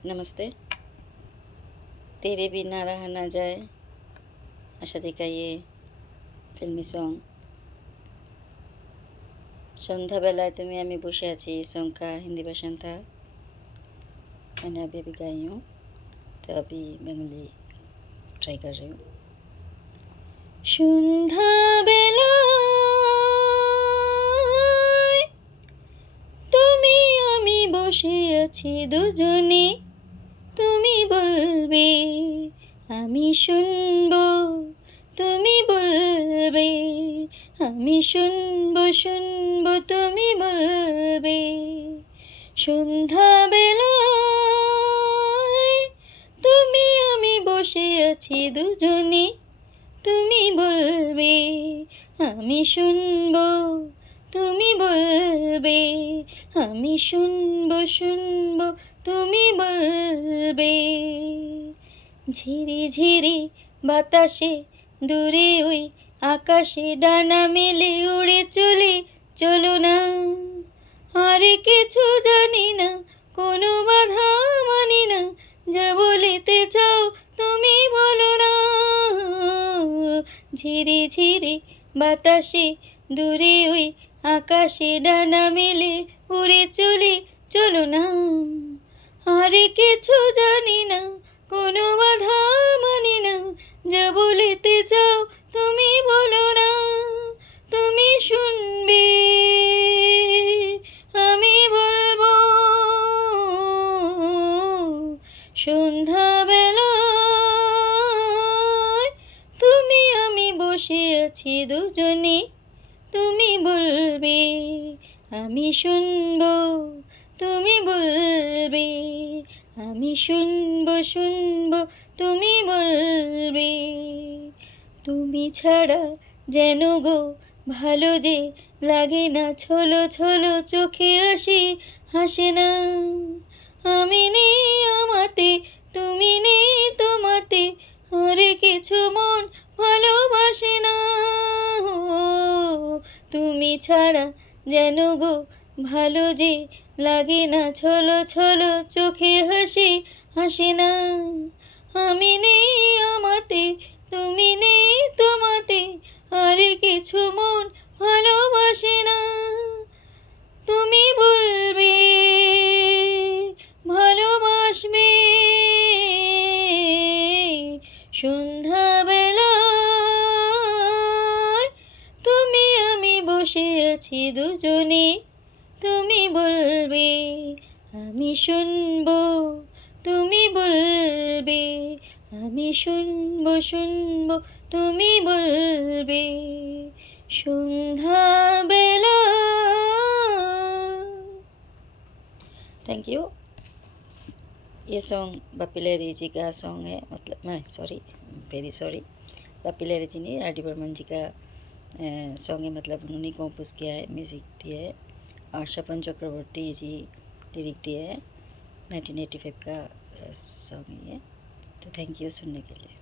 नमस्ते। तेरे बिना रहा ना जाए आशा जी का ये फिल्मी सॉन्ग। সন্ধ্যাবেলায় তুমি আমি বসে আছি सॉन्ग का हिंदी वर्जन था। मैंने अभी अभी गाई हूँ, तो अभी बेंगली ट्राई कर रही हूँ। সন্ধ্যাবেলায় তুমি আমি বসে আছি দুজনে, তুমি বলবে আমি শুনবো, তুমি বলবে আমি শুনবো শুনবো, তুমি বলবে। সন্ধ্যাবেলায় তুমি আমি বসে আছি দুজনে, তুমি বলবে আমি শুনবো, তুমি বলবে আমি শুনবো শুনবো, তুমি বলবে। ঝিরি ঝিরি বাতাসে দূরে ওই আকাশে ডানা মেলে উড়ে চলে, চলো না আর কিছু জানি না, কোনো বাধা মানি না, যা বলিতে চাও তুমি বলো না। ঝিরি ঝিরি বাতাসে দূরে ওই আকাশে ডানা মেলে উড়ে চলে, চলো না আর কিছু জানি না, কোনো বাধা মানি না, যা বলিতে চাও তুমি বলো না। তুমি শুনবে আমি বলবো। সন্ধ্যাবেলায় তুমি আমি বসে আছি দুজনে, তুমি বলবে আমি শুনবো, তুমি বলবে আমি শুনবো শুনবো, তুমি বলবে। তুমি ছাড়া যেন গো ভালো যে লাগে না, ছলো ছলো চোখে হাসে না। আমি নেই আমাতে, তুমি নেই তোমাতে, আর কিছু মন ভালোবাসে না। তুমি ছাড়া যেন গো ভালো যে লাগে না, ছলো ছলো চোখে হাসে না। আমি নেই আমাতে, তুমি নেই তোমাতে, আর কিছু মন ভালোবাসে না। তুমি বলবে ভালোবাসবে। সন্ধ্যাবেলায় তুমি আমি বসে আছি দুজনে, তুমি বলবে আমি শুনবো, তুমি বলবে আমি শুনবো শুনবো, তুমি বলবে। সন্ধ্যাবেলা। Thank you. ये सॉन्ग बापी लहरी जी का सॉन्ग है, मतलब मैं सॉरी, वेरी सॉरी। बापी लहरी जी ने आर डी बर्मन जी का सॉन्ग है, मतलब उन्होंने कंपोज किया है, म्यूज़िक दिया है, और शपन चक्रवर्ती जी लिरिक दिया है। 1985 का सॉन्ग है ये। तो थैंक यू सुनने के लिए।